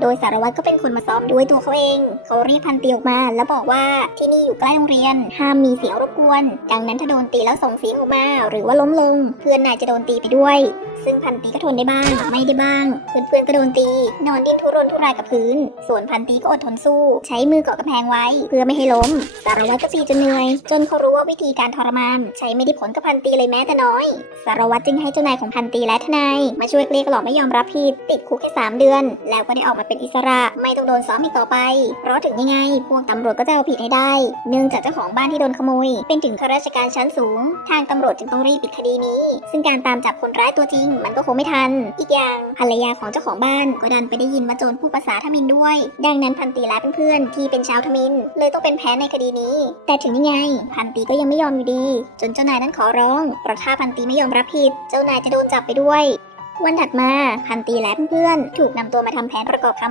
โดยสารวัตรก็เป็นคนมาซ้อมด้วยตัวเขาเอง เขาเรียกพันตีออกมา แล้วบอกว่าที่นี่อยู่ใกล้โรงเรียน ห้ามมีเสียงรบกวน ดังนั้นถ้าโดนตีแล้วส่งเสียงออกมา หรือว่าล้มลง เพื่อนนายจะโดนตีไปด้วย ซึ่งพันตีก็ทนได้บ้าง ไม่ได้บ้าง เพื่อนๆก็โดนตี นอนดิ้นทุรนทุรายกับพื้น ส่วนพันตีก็อดทนสู้ ใช้มือเกาะกำแพงไว้ เพื่อไม่ให้ล้ม สารวัตรก็ตีจนเหนื่อย จนเขารู้ว่าวิธีการทรมานใช้ไม่ได้ผลกับพันตีเลยแม้แต่น้อย สารวัตรจึงให้เจ้านายของพันตีและทนายมาช่วยเกลี้ยกล่อมไม่ยอมรับผิดติดคุกแค่สามเดือน แล้วก็ได้ออกมาเป็นอิสระ ไม่ต้องโดนซ้อมอีกต่อไป เพราะถึงยังไง พวกตำรวจก็จะเอาผิดให้ได้ เนื่องจากเจ้าของบ้านที่โดนขโมย เป็นถึงข้าราชการชั้นสูง ทางตำรวจจึงต้องรีบปิดคดีนี้ ซึ่งการตามจับคนร้ายตัวจริง มันก็คงไม่ทัน อีกอย่างภรรยาของเจ้าของบ้านก็ดันไปได้ยินว่าโจรผู้ภาษาทมินด้วย ดังนั้นพันตีและเพื่อนๆที่เป็นชาวทมิน เลยต้องเป็นแพ้ในคดีนี้ แต่ถึงยังไง พันตีก็ยังไม่ยอมอยู่ดี จนเจ้านายนั้นขอร้องเพราะถ้าพันตีไม่ยอมรับผิด เจ้านายจะโดนจับไปด้วย วันถัดมาพันตีและเพื่อนๆถูกนำตัวมาทำแผนประกอบคำ